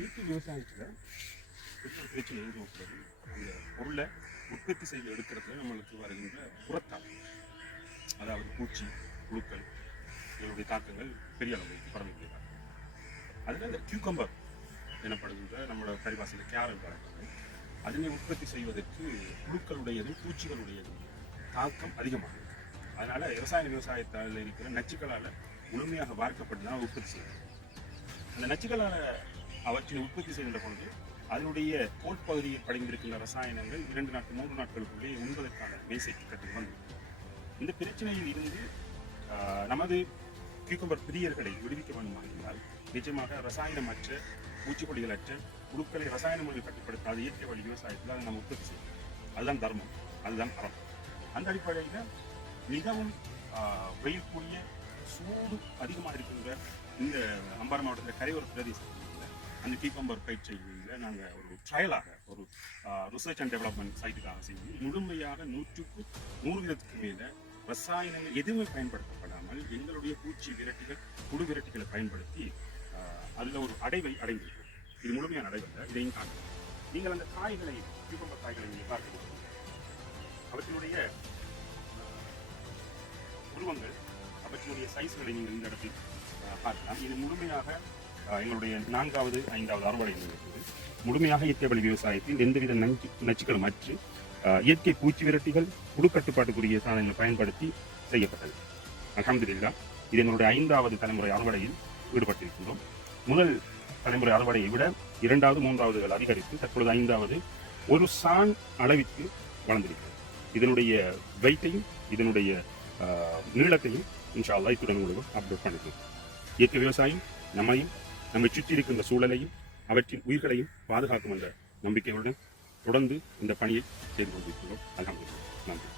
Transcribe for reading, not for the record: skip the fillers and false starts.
இயற்கை விவசாயத்தில் பெரிய பிரச்சனை எங்கே இருக்கிறது, அந்த பொருளை உற்பத்தி செய்ய எடுக்கிறதுல நம்மளுக்கு வருகின்ற புறத்தால், அதாவது பூச்சி புழுக்கள் இதனுடைய தாக்கங்கள் பெரிய அளவுக்கு பரவிக்கிறார். அதில் அந்த கியூகம்பர் எனப்படுகின்ற நம்மளோட பரிபாசையில் கேரட் வளர்க்கிறாங்க. அதனை உற்பத்தி செய்வதற்கு புழுக்களுடையதும் பூச்சிகளுடையதும் தாக்கம் அதிகமாகும். அதனால விவசாயத்தால் இருக்கிற நச்சுக்களால் முழுமையாக பார்க்கப்பட்டு தான் உற்பத்தி செய்யும். அந்த நச்சுக்களால் அவற்றினை உற்பத்தி செய்கின்ற பொழுது அதனுடைய கோட்பகுதியில் படிந்திருக்கின்ற ரசாயனங்கள் 2 நாட்கள் 3 நாட்களுக்குள்ளே உண்பதற்கான மேசைக்கு கட்டி வந்து இந்த பிரச்சனையில் இருந்து நமது கியூகம்பர் பிரியர்களை விடுவிக்க வேண்டுமாக இருந்தால் நிச்சயமாக ரசாயனமற்ற பூச்சிக்கொல்லிகளற்ற புழுக்களை ரசாயன முறையில் கட்டுப்படுத்தாத இயற்கை வழி விவசாயத்தில் அதை நம்ம உற்பத்தி செய்யணும். அதுதான் தர்மம், அதுதான் அறம். அந்த அடிப்படையில் மிகவும் வெயில் கூடிய சூடு அதிகமாக இருக்கின்ற இந்த அம்பாறை மாவட்டத்தில் கரையோர பிரதேசத்தில் அந்த கியூகம்பர் பயிற்சியில் நாங்கள் ஒரு ட்ரையலாக ஒரு ரிசர்ச் அண்ட் டெவலப்மெண்ட் சைட்டுக்காக செய்து முழுமையாக 100க்கு 100% மேலே ரசாயனங்கள் எதுவுமே பயன்படுத்தப்படாமல் எங்களுடைய பூச்சி விரட்டிகள் புழு விரட்டிகளை பயன்படுத்தி அதில் ஒரு அடைவை அடைந்திருக்கும். இது முழுமையான அடைவல்ல, இதையும் காணும். நீங்கள் அந்த காய்களை கியூகம்பர் காய்களை நீங்கள் பார்க்கணும். அவற்றினுடைய உருவங்கள் அவற்றினுடைய சைஸ்களை நீங்கள் இந்த இடத்தில் பார்க்கலாம். இது முழுமையாக எங்களுடைய 4வது 5வது அறுவடை இருக்குது. முழுமையாக இயற்கை வழி விவசாயத்தில் எந்தவித நச்சுக்களும் அற்று இயற்கை பூச்சி விரட்டிகள் புழு கட்டுப்பாட்டுக்குரிய சாதனங்களை பயன்படுத்தி செய்யப்பட்டது. அல்ஹம்துலில்லாஹ், இது எங்களுடைய 5வது தலைமுறை அறுவடையில் ஈடுபட்டிருக்கின்றோம். முதல் தலைமுறை அறுவடையை விட 2வது 3வது அதிகரித்து தற்பொழுது 5வது ஒரு சான் அளவிற்கு வளர்ந்திருக்கிறது. இதனுடைய வெயிட்டையும் இதனுடைய நீளத்தையும் இன்ஷா அல்லாஹ் இத்துடன் உங்களுக்கு அப்டேட் பண்ணிக்கலாம். இயற்கை விவசாயம் நம்மையும் நம்மை சுற்றி இருக்கின்ற சூழலையும் அவற்றின் உயிர்களையும் பாதுகாக்கும் என்ற நம்பிக்கையுடன் தொடர்ந்து இந்த பணியை செய்து கொண்டிருக்கிறோம். அல்ஹம்துலில்லாஹ். நன்றி.